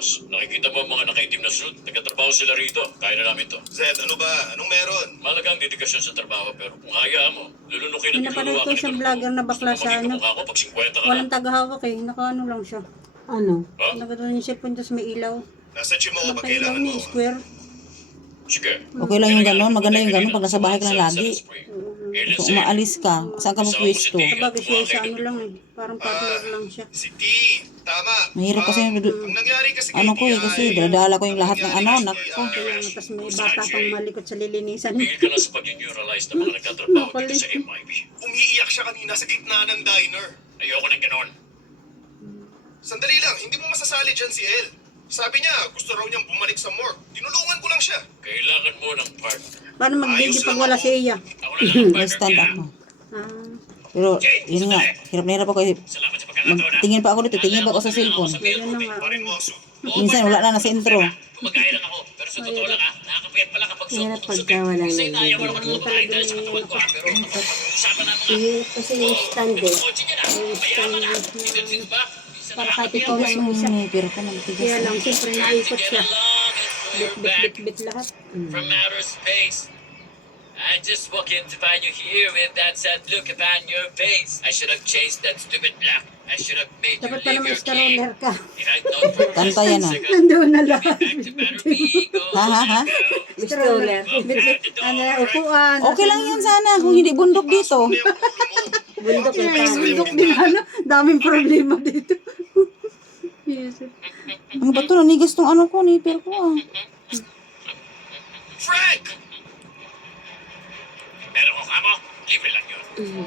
boss. Nakikita mo ang mga nakaitim na suit? Nagkatrabaho sila rito. Kaya na namin to. Zed, ano ba? Anong meron? Malagang dedikasyon sa trabaho pero kung hayaan mo, lulunukin at Pinapanood ko luluwakin isang ng vlogger na bakla Gusto mo sa maging ano. kamukha ko pag 50 ka na. Walang tagahawak eh. Nakaano lang siya. Ano? Ha? Nagano'n yung cellphone tapos may ilaw. Nasa gym ako pag Nakailaw kailangan ni mo. Square. Sige. Okay lang yung gano'n, maganda yung gano'n pag nasa bahay ka lang lagi. Kung umaalis ka, saan ka magpwesto? Sabagay siya sa ano lang eh. Parang partner lang siya. Si T, tama. Mahirap kasi yung, Ang nangyari kasi ano ko eh, kasi dadala ko yung lahat ng ano, nako. Kaya nga, tapos may bata pang malikot sa lilinisan. Tingin ka na sa pag-neuralize ng mga nagkatrabaho dito sa MIB. Umiiyak siya kanina sa gitna ng diner. Ayoko ng ganon. Sandali lang, hindi mo masasali dyan si El. Sabi niya, gusto raw niyang bumalik sa morgue. Tinulungan ko lang siya. Kailangan mo ng partner. Paano mag-video pag wala si Iya? Ako na lang ang partner Stand niya. ako. Ah, Pero, yun nga, hirap na hirap ako eh. Salamat sa pagkakataon ha. Tingin pa ako dito, tingin pa ako sa cellphone. yun na nga. Parin mo aso. Minsan wala na nasa intro. Gumagaya lang ako. Pero sa totoo lang ha, nakakapayat pala kapag Hirap pagka walang Kasi naayaw ako ng babae dahil sa katawan ko ha. Pero usapan na mga Kasi yung stand eh. kotse niya na. Mayaman ha. Pinagsin ba? para kahit ikaw lang yung isa. Pero ka na matigas. Kaya lang, siyempre naikot siya. You're back Bit lahat. from outer space. I just walk in to find you here with that sad look upon your face. I should have chased that stupid black. I should have made you Dapat pa leave naman your king. star-roller ka. If I'd known for Kanta yan ah. Nandoon na lahat. back to Battle Vigo. Ha ha ha? Stroller. Ano, upuan. Okay lang yan sana kung hindi bundok dito. Bundok eh. Bundok din ano. Daming problema dito. Yes. Ang bato, nanigas tong ano ko, nipper ko ah. Frank! Pero kung kamo, libre lang yun.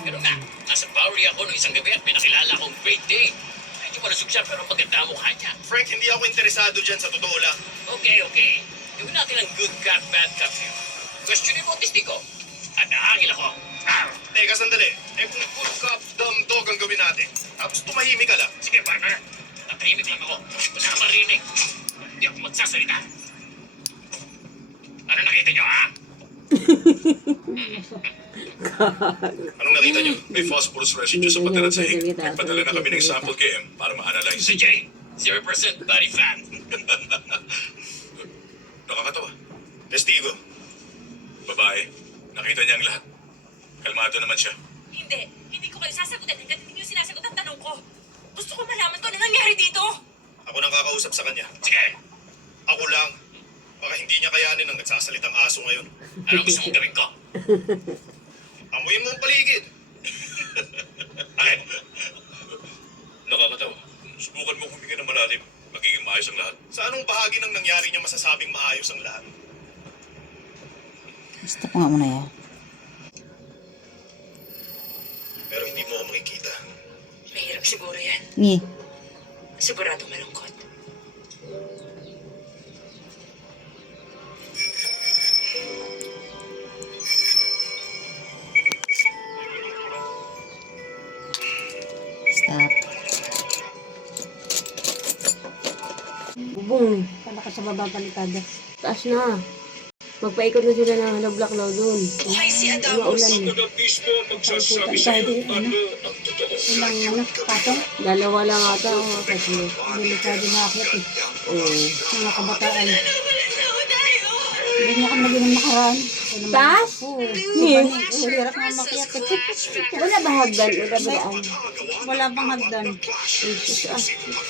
Pero na, nasa Bowery ako nung isang gabi at may nakilala akong Great Dane. Medyo malusog siya pero maganda ang mukha niya. Frank, hindi ako interesado dyan sa totoo lang. Okay, okay. Gawin natin ang good cop, bad cop yun. Questionin mo ang testigo. At nahangil ako. Arr! Teka, sandali. Eh kung good cop, dumb dog ang gawin natin. Tapos tumahimik ka lang. Sige, partner. Natahimik lang ako. Wala kang marinig. Hindi ako magsasalita. Ano nakita niyo, ha? Anong nakita niyo? May phosphorus residue sa pati ng sahig. Nagpadala na kami ng sample kay M para ma-analyze. Si Jay, 0% body fat. Nakakatawa. Testigo. Babae. Nakita niya ang lahat. Kalmado naman siya. Hindi ko kayo sasagutin hanggat hindi niyo sinasagot ang tanong ko. Gusto ko malaman kung ano nangyari dito. Ako nang kakausap sa kanya. Sige, Ako lang. Baka hindi niya kayanin ang nagsasalitang aso ngayon. ano gusto mong gawin ko? Amuyin mo ang paligid. Alin? Nakakatawa. Subukan mo huminga ng malalim. Magiging maayos ang lahat. Sa anong bahagi ng nangyari niya masasabing maayos ang lahat? Stop nga muna yan. Pero hindi mo ako makikita. Mahirap siguro yan. Ni. Siguradong malungkot. Stop. Bubong. Pala ka sa baba palikada. Taas na. Magpaikot na sila ng ano, block daw doon. Buhay si Adamos. Maulan eh. Tayo din ano. Ilang ano. Patong. Dalawa lang ata ang mga tatlo. Delikado na akyat eh. Oo. Mga kabataan. Ano tayo? Hindi niya kami naging nakaraan. Taas? Oo. Ni. Hirap nga makyat. Wala ba hagdan? Wala ba daan? Wala pang hagdan.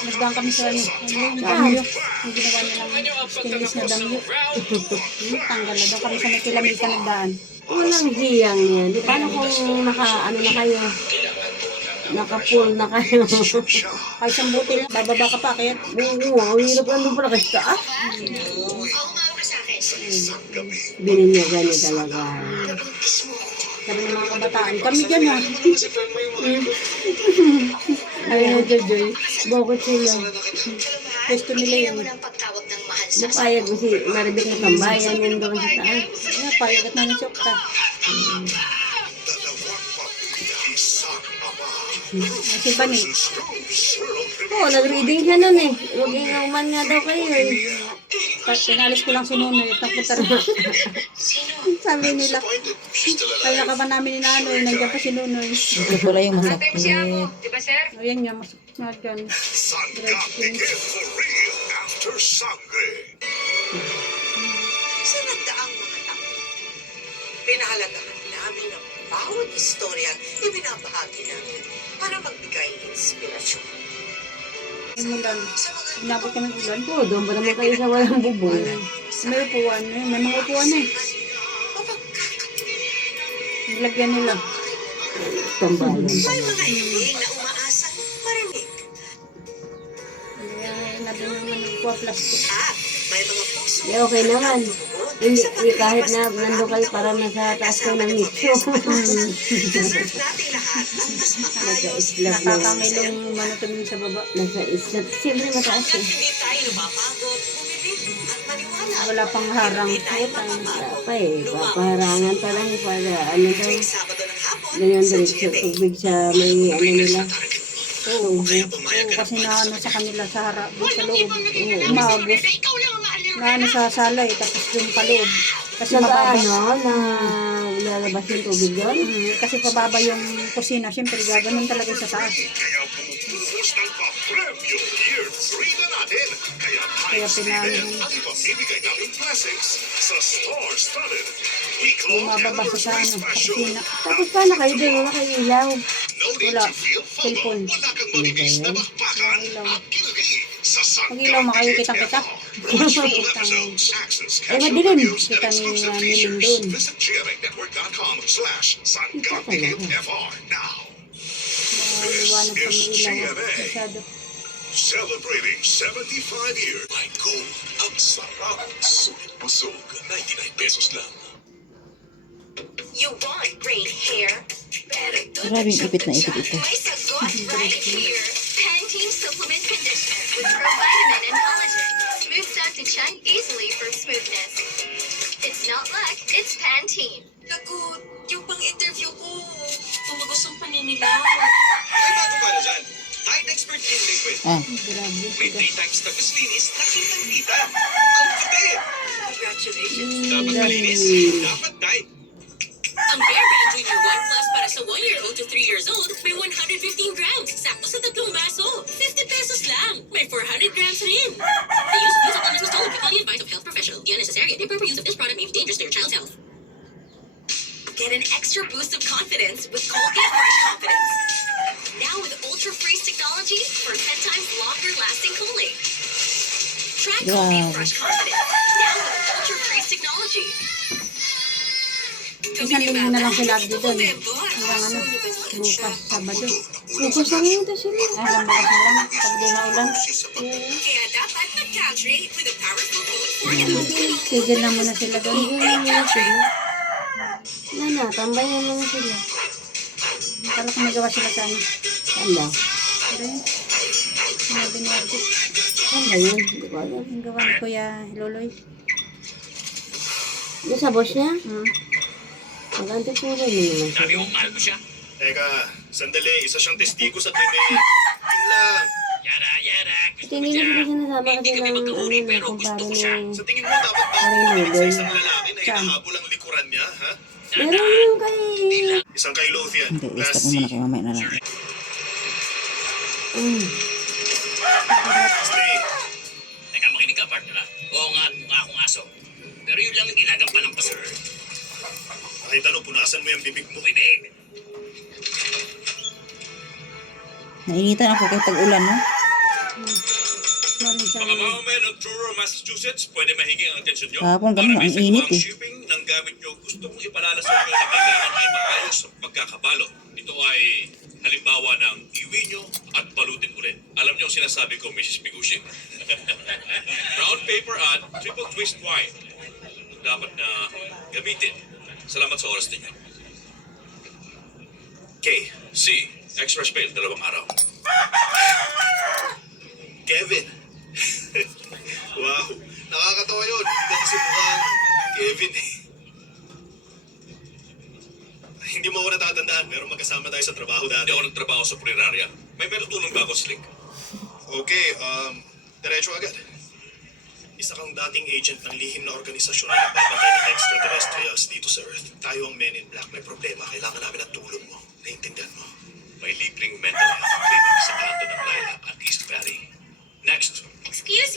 Nagdaan kami sa ano. Yung damyo. Yung ginawa nilang stainless na damyo. Tanggal na daw kami sa may kilamika nagdaan. Walang hiyang yan. Di paano kung ano na kayo? Naka-full na kayo. Kahit isang buti lang. Bababa ka pa kaya. Oo, ang hirap lang pala kasi taas. Bininyagan niya talaga. Sabi ng mga kabataan. Kami dyan ha. Ayun mo, Jojoy. Bakit sila? Pwesto nila yan. Napayag mo si Maribik na tambayan yan doon sa taas. Ay, payagat na ng syokta. Si Bani. Oo, nag-reading siya nun eh. Huwag inuman nga daw kayo eh. Pinalis ko lang si Nunoy. Takot na. Sabi nila. Kaya ka ba namin ni Nanoy? Nandiyan pa si Nunoy. Ito pala yung masakit. Di ba, sir? O yan nga, masuk na dyan. Red skin. After Sangre. Sa nagdaang mga taon, pinahalagahan namin ang bawat istorya ibinabahagi namin para magbigay inspirasyon. Umulan. Sa mga Inabot kami ng ulan. Oo, doon ba naman kayo sa walang bubong? May upuan eh. May mga upuan eh. Nilagyan nila. Tambalan. may mga iling na umaasang marinig Kaya nabi naman nagkuha plastic. at may mga puso Yeah, okay naman. Hindi, sa kahit na nandun kayo para nasa taas kayo ng mitso. deserve nating lahat ang mas maayos na Nakakangilong manotomin sa baba. Nasa isla. Siyempre mataas hanggat eh. hindi tayo napapagod, bumili at maniwala. Wala pang harang. Hindi tayo mapapago. Wala pa eh. Papaharangan pa lang para ano daw. Tuwing Sabado ng hapon Ganyan sa diretso GMA. tubig sa may ano nila. Oo, kasi naano sa kanila sa harap, doon sa loob. Umagos. Naano sa sala eh, tapos doon pa loob. Kasi mababa. Nag-ano na lalabas yung tubig doon. Kasi pababa yung kusina, siyempre gaganon talaga sa taas. Kaya bumubuhos ng pa-premyo Year 3 na natin. Kaya Kaya times pinalo 10 yun. ang ipamimigay naming blessings sa Star-Studded Week-long Bumababa sa anniversary sa special. kusina. Tapos paano kayo doon? Wala kayo ilaw. No need Wala. to feel FOMO. Cellphone. Wala kang mabibis na bakbakan Ilaw. at kiligi sa Pag ilaw, makikita-kita. Watch full episodes, access Eh, casual madilim. reviews, and Kita ni exclusive Niling features. doon. Visit gmanetwork.com/sangkapihit.fr now. Maliwanag pa may ilaw. GMA. Masyado. Celebrating 75 years. My goal, ang sarap. Sulit busog, 99 pesos lang. You want great hair? Better Maraming ipit na ipit ito. May sagot right here. Pantene Supplement Conditioner with provitamin and collagen. Smooths out to shine easily for smoothness. It's not luck, it's Pantene. Naku, yung pang-interview ko, tumagos ang paninilaw. May bago para dyan. Tide Expert Clean Liquid. Ah, Grabe. May 3 times na mas linis na kitang-kita. Ang puti! Congratulations. Dapat malinis, dapat Tide. Ang Bear Brand Junior 1 Plus para sa 1-year-old to 3 years old, may 115 grams. Sakto sa 3 baso. 50 pesos lang. May 400 grams rin. The use of these supplements was told before the advice of health professionals. The unnecessary and improper use of this product may be dangerous to your child's health. Get an extra boost of confidence with Colgate Fresh Confidence. Now with Ultra Freeze technology for 10 times longer lasting cooling. Try Colgate Wow. Fresh Confidence. Now with Ultra Freeze technology. Isang linggo na lang sila doon. Hanggang ano, bukas, Sabado. Bukas lang yun ito sila. Hanggang bukas na lang, pag di na ulan. Kaya dapat mag-caltrate with a powerful code for Tigil lang muna sila doon. Tigil lang muna sila. Nana, tambay na muna sila. Para kung magawa sila sa ano. Tanda. Pero yun, sinabi ni Arjit. Tanda yun. Di ko alam. Ang gawa ni Kuya Loloy. Yung sa boss niya? Mag-antipuro mo naman siya. Sabi mo, mahal ko siya. Teka, sandali. Isa siyang testigo sa krimen. Yun lang. Yara, gusto ko Hindi siya. ko sinasama Hindi kasi kami ng magkauri, ano, pero ng gusto kumpare ko siya. ng... Sa tingin mo, dapat ba Parang pumilit sa noodle. isang lalaki na Saan? hinahabol ang likuran niya, ha? Meron yung kay... Isang kay Lothian. hindi. Class I-stop C. mo muna kayo. Mamaya na lang. Stay. Teka, makinig ka, partner na. Oo nga, at mukha akong aso. Pero yun lang ang ginagampanan ko, sir. Kahit ano, punasan mo yung bibig mo. Okay, babe. Nainitan ako kahit tag-ulan, no? Meron siya. Mga mamamayan ng Truro, Massachusetts, pwede mahingi ang atensyon nyo. Kahapon ganun, ang init eh. shipping ng gamit nyo, gusto kong ipalala sa inyo na kailangan ay maayos ang pagkakabalo. Ito ay halimbawa ng iwi nyo at balutin ulit. Alam nyo ang sinasabi ko, Mrs. Migushing. Brown paper at triple twist wire. Dapat na gamitin. Salamat sa oras ninyo. Kay. C. Express mail, 2 araw. Kevin. Wow. Nakakatawa yun. Hindi kasi mukhang Kevin eh. Hindi mo ako natatandaan pero magkasama tayo sa trabaho Hindi dati. ako nagtrabaho sa punerarya. May merutulong ba ako, Slick? Okay, diretso agad. Isa kang dating agent ng lihim na organisasyon na nagpapatay ng extraterrestrials dito sa Earth. Tayo ang Men in Black. May problema. Kailangan namin ang tulong mo. Naiintindihan mo? May libreng mental health clinic sa kanto ng Lilac at East Valley. Next. Excuse